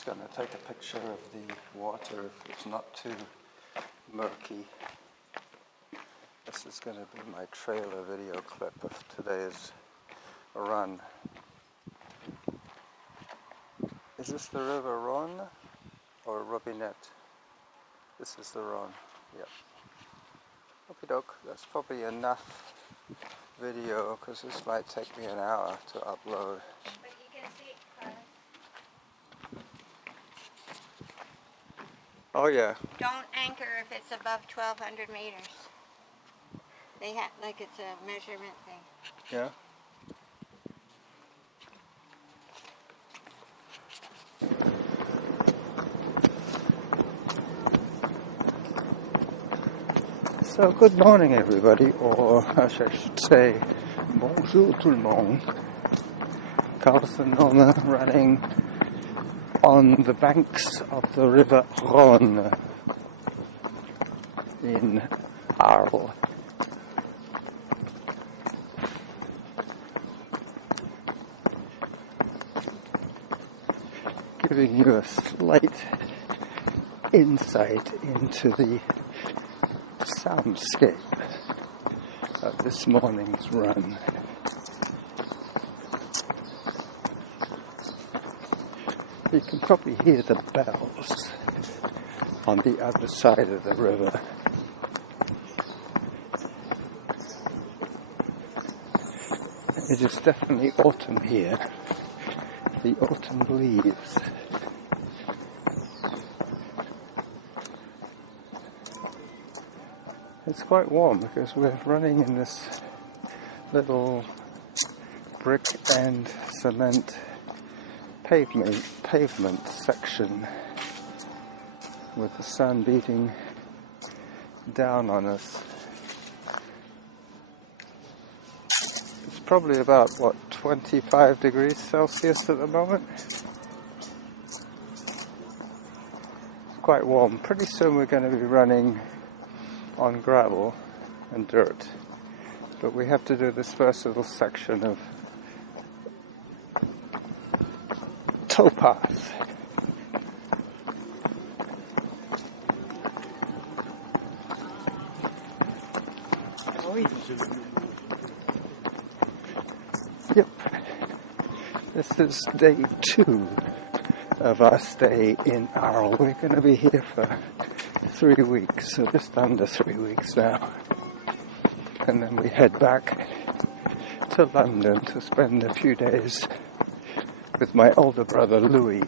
just going to take a picture of the water if it's not too murky. This is going to be my trailer video clip of today's run. Is this the River Rhône or Robinette? This is the Rhône, yep. Okie doke, that's probably enough video because this might take me an hour to upload. But you can see it close. Oh yeah. Don't anchor if it's above 1,200 meters. They have, like it's a measurement thing. Yeah. So good morning everybody, or as I should say, bonjour tout le monde. Carlson Norma running on the banks of the River Rhône in Arles. Giving you a slight insight into the soundscape of this morning's run. You can probably hear the bells on the other side of the river. It is definitely autumn here. The autumn leaves. It's quite warm because we're running in this little brick and cement pavement section with the sun beating down on us. It's probably about, 25 degrees Celsius at the moment. It's quite warm. Pretty soon we're going to be running on gravel and dirt, but we have to do this first little section of towpath. Yep, this is day 2 of our stay in Arles. We're going to be here for 3 weeks, so just under 3 weeks now, and then we head back to London to spend a few days with my older brother Louis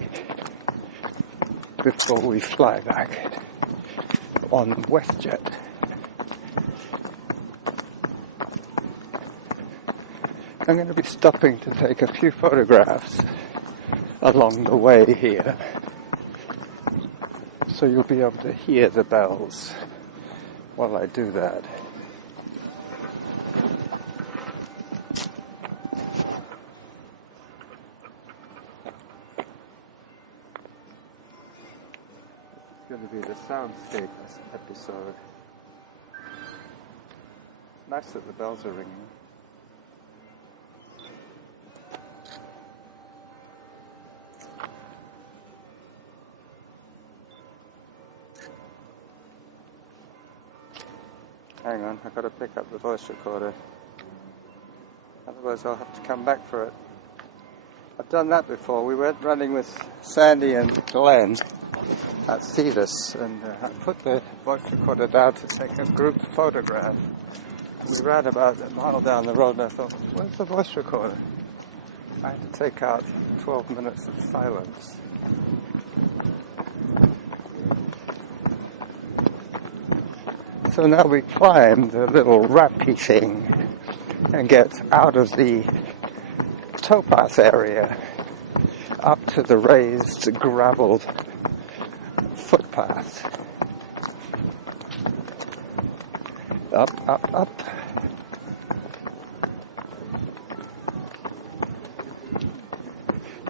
before we fly back on WestJet. I'm going to be stopping to take a few photographs along the way here, so you'll be able to hear the bells while I do that. It's going to be the soundscape episode. It's nice that the bells are ringing. Hang on, I've got to pick up the voice recorder. Otherwise I'll have to come back for it. I've done that before. We went running with Sandy and Glenn at Thetis, and I put the voice recorder down to take a group photograph. We ran about a mile down the road and I thought, where's the voice recorder? I had to take out 12 minutes of silence. So now we climb the little rappy thing and get out of the towpath area up to the raised gravelled footpath. Up, up, up.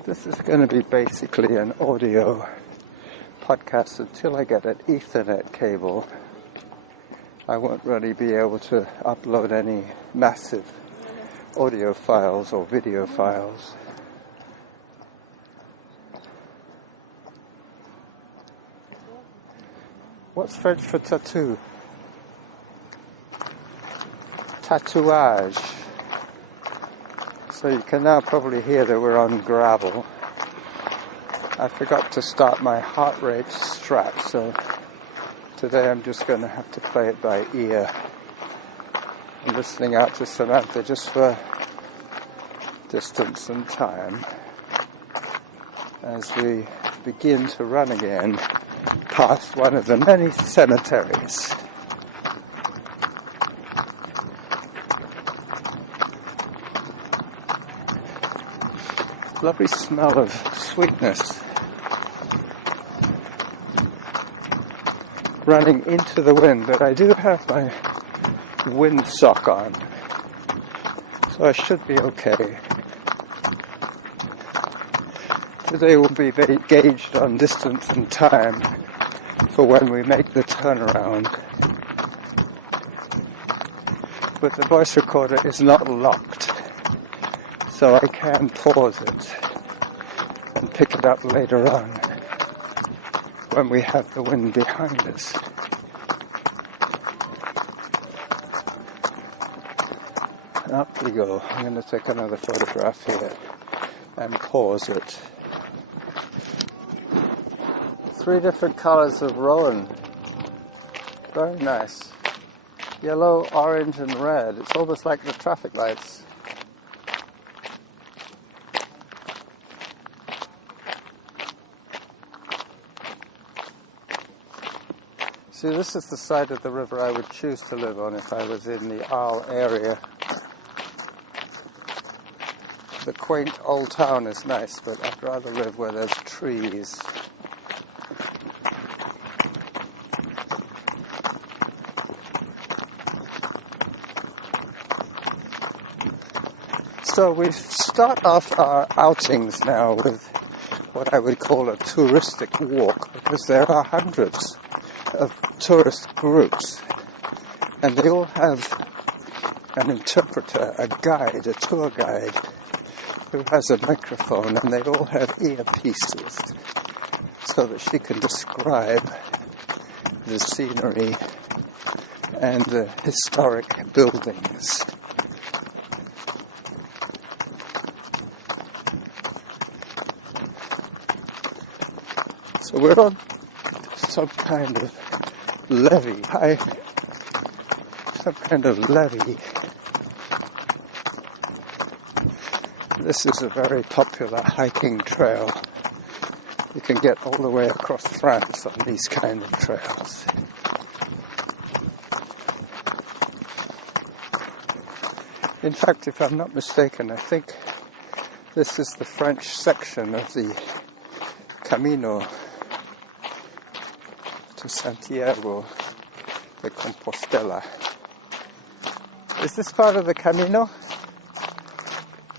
This is going to be basically an audio podcast until I get an Ethernet cable. I won't really be able to upload any massive audio files or video files. What's French for tattoo? Tatouage. So you can now probably hear that we're on gravel. I forgot to start my heart rate strat, so today I'm just going to have to play it by ear. I'm listening out to Samantha just for distance and time as we begin to run again past one of the many cemeteries. Lovely smell of sweetness running into the wind, but I do have my windsock on, so I should be okay. Today will be gauged on distance and time for when we make the turnaround. But the voice recorder is not locked, so I can pause it and pick it up later on when we have the wind behind us. Up we go. I'm going to take another photograph here and pause it. 3 different colors of rowan. Very nice. Yellow, orange and red. It's almost like the traffic lights. See, this is the side of the river I would choose to live on if I was in the Arles area. The quaint old town is nice, but I'd rather live where there's trees. So we start off our outings now with what I would call a touristic walk, because there are hundreds of tourist groups, and they all have an interpreter, a guide, a tour guide, who has a microphone, and they all have earpieces so that she can describe the scenery and the historic buildings. So we're on some kind of levee. This is a very popular hiking trail. You can get all the way across France on these kind of trails. In fact, if I'm not mistaken, I think this is the French section of the Camino to Santiago de Compostela. Is this part of the Camino?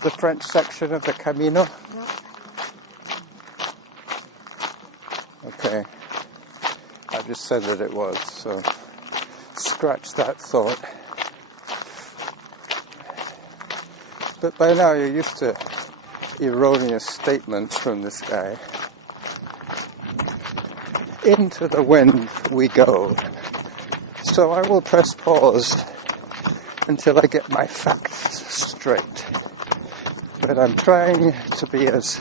The French section of the Camino? No. Okay. I just said that it was, so scratch that thought. But by now you're used to erroneous statements from this guy. Into the wind we go. So I will press pause until I get my facts straight. But I'm trying to be as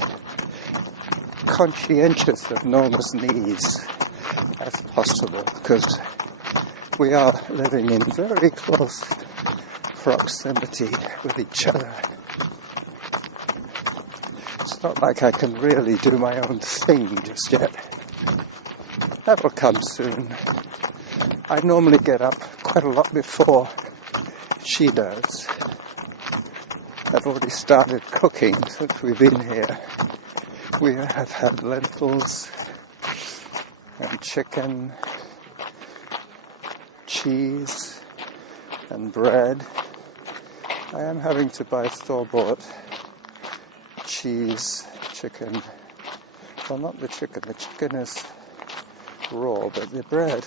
conscientious of Norma's needs as possible, because we are living in very close proximity with each other. It's not like I can really do my own thing just yet. That will come soon. I normally get up quite a lot before she does. I've already started cooking since we've been here. We have had lentils and chicken, cheese and bread. I am having to buy store-bought cheese, chicken. Well, not the chicken. The chicken is raw, but the bread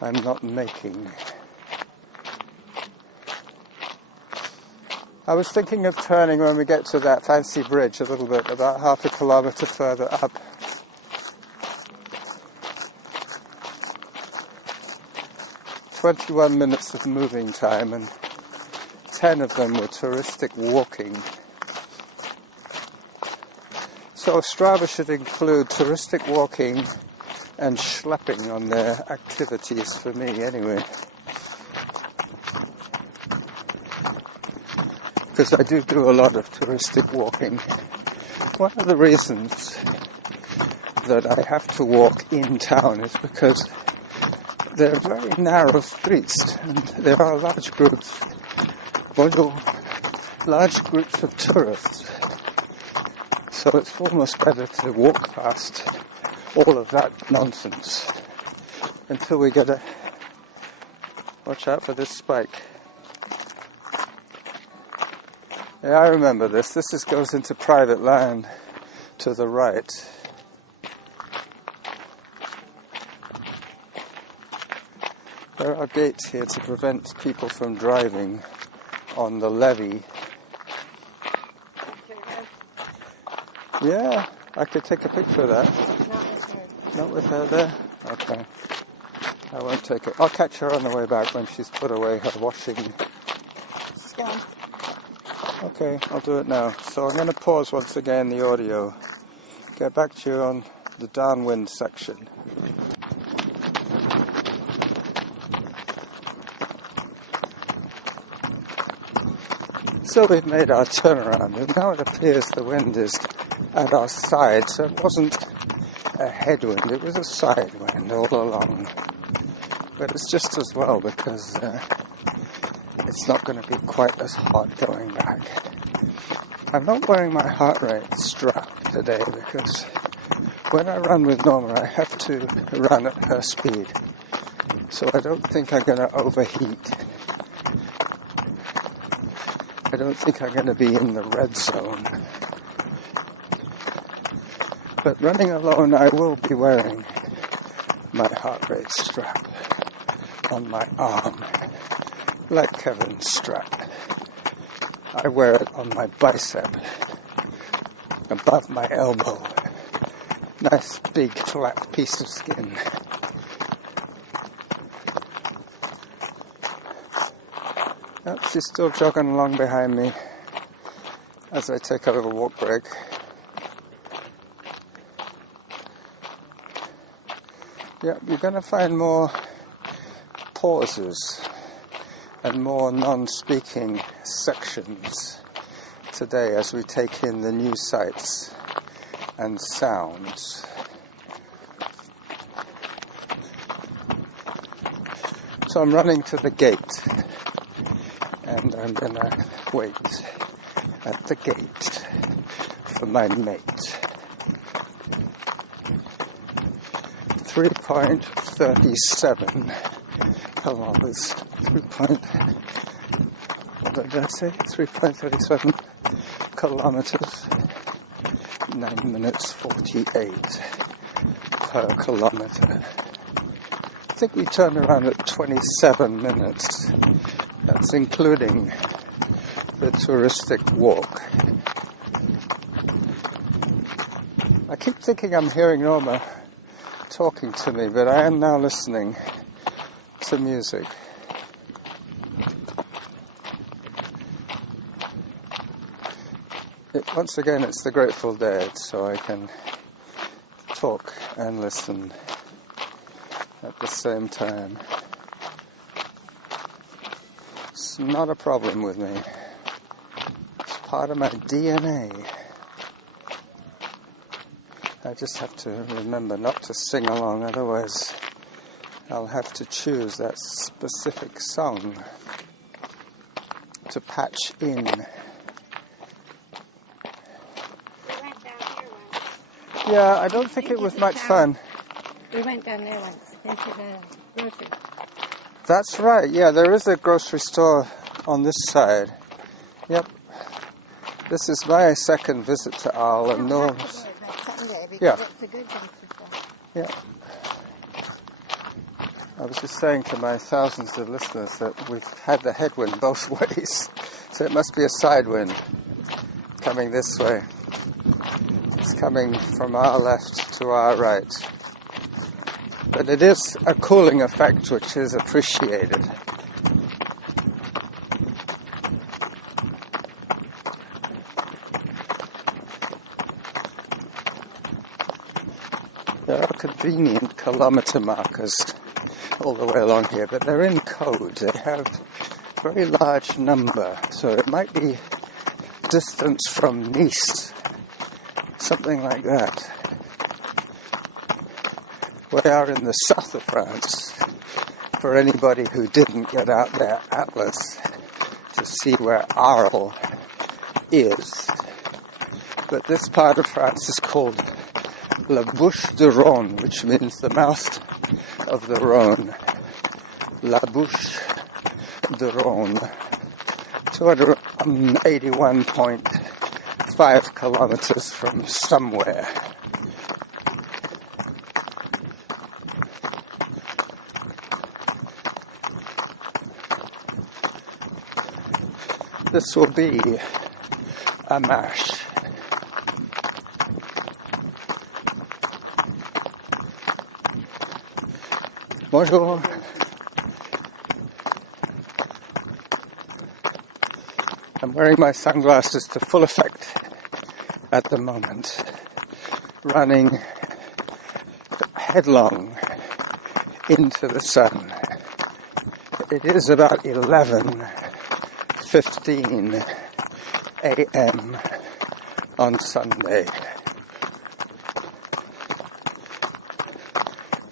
I'm not making. I was thinking of turning when we get to that fancy bridge a little bit, about half a kilometre further up. 21 minutes of moving time, and 10 of them were touristic walking. So Strava should include touristic walking and schlepping on their activities for me anyway. Because I do a lot of touristic walking. One of the reasons that I have to walk in town is because they're very narrow streets and there are large groups of tourists. So it's almost better to walk past all of that nonsense until we get watch out for this spike. Yeah, I remember this. This goes into private land to the right. There are gates here to prevent people from driving on the levee. Yeah, I could take a picture of that. Not with her there? Okay. I won't take it. I'll catch her on the way back when she's put away her washing. It's gone. Okay, I'll do it now. So I'm going to pause once again the audio. Get back to you on the downwind section. So we've made our turnaround, and now it appears the wind is at our side, so it wasn't a headwind, it was a side wind all along. But it's just as well because it's not going to be quite as hot going back. I'm not wearing my heart rate strap today because when I run with Norma I have to run at her speed. So I don't think I'm going to overheat. I don't think I'm going to be in the red zone. But running alone, I will be wearing my heart rate strap on my arm, like Kevin's strap. I wear it on my bicep, above my elbow. Nice big flat piece of skin. Oh, she's still jogging along behind me as I take a little walk break. Yeah, you're going to find more pauses and more non-speaking sections today as we take in the new sights and sounds. So I'm running to the gate. And I'm going to wait at the gate for my mate. 3.37 kilometers. What did I say? 3.37 kilometers. 9 minutes 48 per kilometer. I think we turned around at 27 minutes. That's including the touristic walk. I keep thinking I'm hearing Norma talking to me, but I am now listening to music. Once again, it's the Grateful Dead, so I can talk and listen at the same time. It's not a problem with me. It's part of my DNA. I just have to remember not to sing along, otherwise I'll have to choose that specific song to patch in. We went down here once. Yeah, I don't think it was much fun. We went down there once, into the grocery. That's right, yeah, there is a grocery store on this side. Yep. This is my second visit to Arles and Norma's. Sunday because Yeah. it's a good grocery store. Yeah. I was just saying to my thousands of listeners that we've had the headwind both ways. So it must be a side wind coming this way. It's coming from our left to our right. But it is a cooling effect which is appreciated. There are convenient kilometre markers all the way along here, but they're in code. They have a very large number, so it might be distance from Nice, something like that. We are in the south of France, for anybody who didn't get out their atlas to see where Arles is. But this part of France is called La Bouche du Rhône, which means the mouth of the Rhône. La Bouche du Rhône. 281.5 kilometers from somewhere. This will be a mash. Bonjour. I'm wearing my sunglasses to full effect at the moment, running headlong into the sun. It is about 11:15 a.m. on Sunday.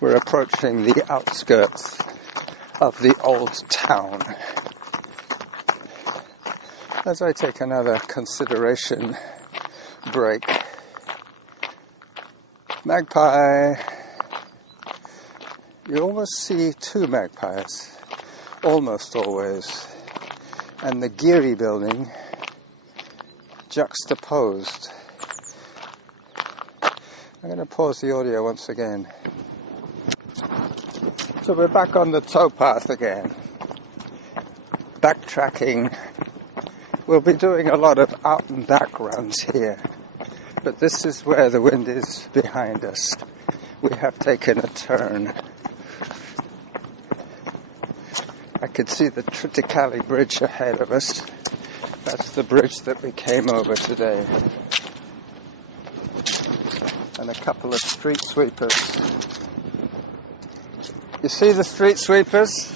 We're approaching the outskirts of the old town. As I take another consideration break, magpie, you always see two magpies, almost always, and the Geary building juxtaposed. I'm going to pause the audio once again. So we're back on the towpath again, backtracking. We'll be doing a lot of out and back runs here, but this is where the wind is behind us. We have taken a turn. I can see the Triticale Bridge ahead of us. That's the bridge that we came over today. And a couple of street sweepers. You see the street sweepers?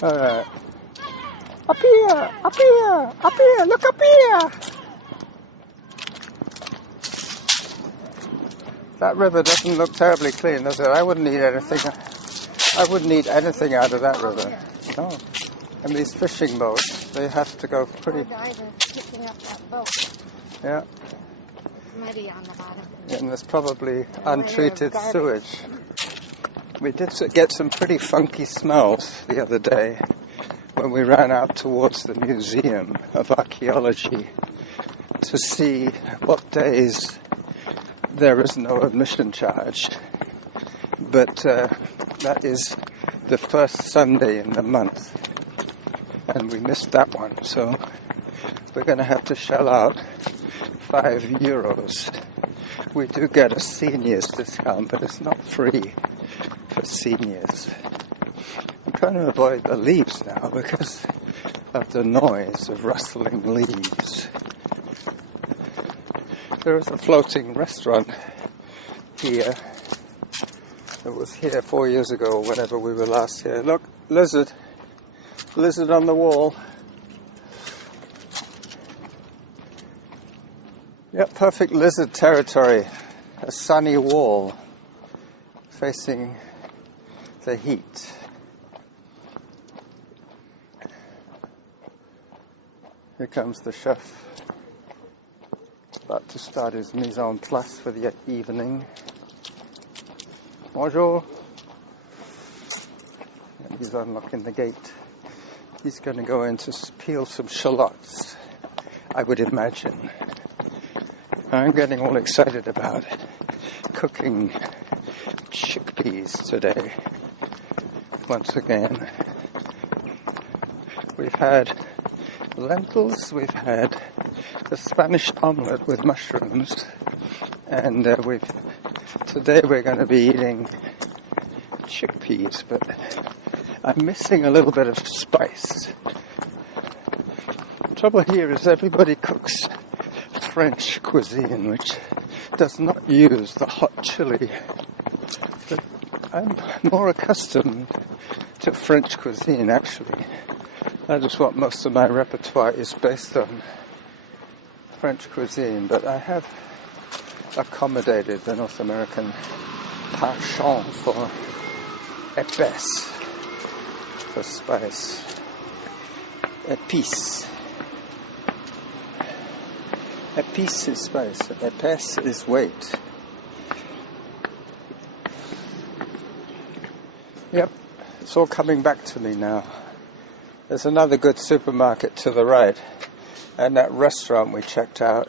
Alright. Up here! Up here! Up here! Look up here! That river doesn't look terribly clean, does it? I wouldn't eat anything out of that river. No. And these fishing boats, they have to go pretty... picking up that boat. Yeah. It's muddy on the bottom. And there's probably untreated sewage. We did get some pretty funky smells the other day when we ran out towards the Museum of Archaeology to see what days there is no admission charge. But that is the first Sunday in the month. And we missed that one, so we're going to have to shell out €5. We do get a seniors discount, but it's not free for seniors. I'm trying to avoid the leaves now because of the noise of rustling leaves. There is a floating restaurant here. It was here 4 years ago, whenever we were last here. Look, lizard. Lizard on the wall. Yep, perfect lizard territory. A sunny wall facing the heat. Here comes the chef, about to start his mise en place for the evening. Bonjour. And he's unlocking the gate. He's going to go in to peel some shallots, I would imagine. I'm getting all excited about cooking chickpeas today. Once again, we've had lentils, we've had the Spanish omelette with mushrooms, and today we're going to be eating chickpeas, but I'm missing a little bit of spice. The trouble here is everybody cooks French cuisine, which does not use the hot chili. But I'm more accustomed to French cuisine, actually. That is what most of my repertoire is based on, French cuisine. But I have accommodated the North American penchant for épaisse, for spice. Épice. Épice is spice. Épaisse is weight. Yep, it's all coming back to me now. There's another good supermarket to the right, and that restaurant we checked out.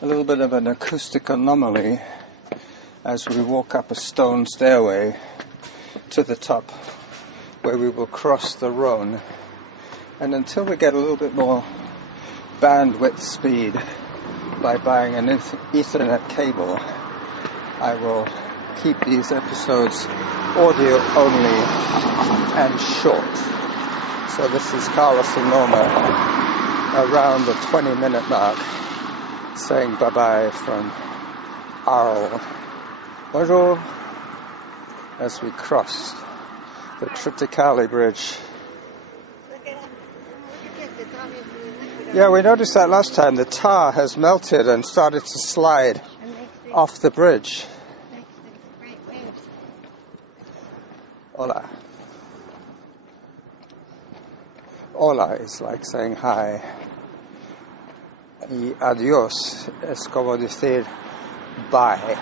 A little bit of an acoustic anomaly as we walk up a stone stairway to the top, where we will cross the Rhone. And until we get a little bit more bandwidth speed by buying an Ethernet cable, I will keep these episodes audio only and short. So this is Carlos and Norma around the 20-minute mark, saying bye-bye from Arles. Bonjour, as we cross the Triticale Bridge. Look at this. It's obviously liquid. Yeah, we noticed that last time. The tar has melted and started to slide And makes these, off the bridge. makes these great waves. Hola. Hola is like saying hi. Y adiós es como decir bye.